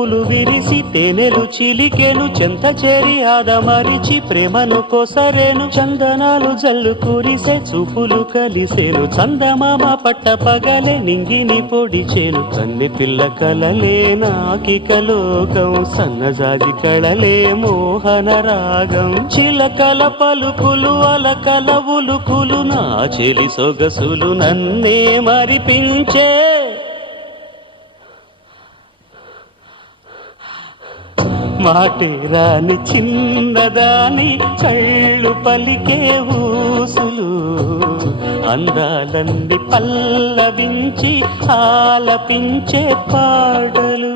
పువ్వులు విరిసి తేనెలు చిలికెను చెంత చేరి ఆదమరిచి ప్రేమను కొసరేను చందనాలు జల్లు కురిసే చూపులు కలిసేను చందమామ పట్ట పగలే నింగిని పొడిచేను కన్నె పిల్ల కలలే నాకిక లోకం సన్నజాజి కళలే మోహన రాగం చిలకల పలుకులు అలకల ఉలుకులు నా చెలి సొగసులు నన్నే మరిపించే మాటేరాని చిన్నదాని చళ్ళు పలికే ఊసులు అందాలన్నీ పల్లవించి ఆలపించే పాటలు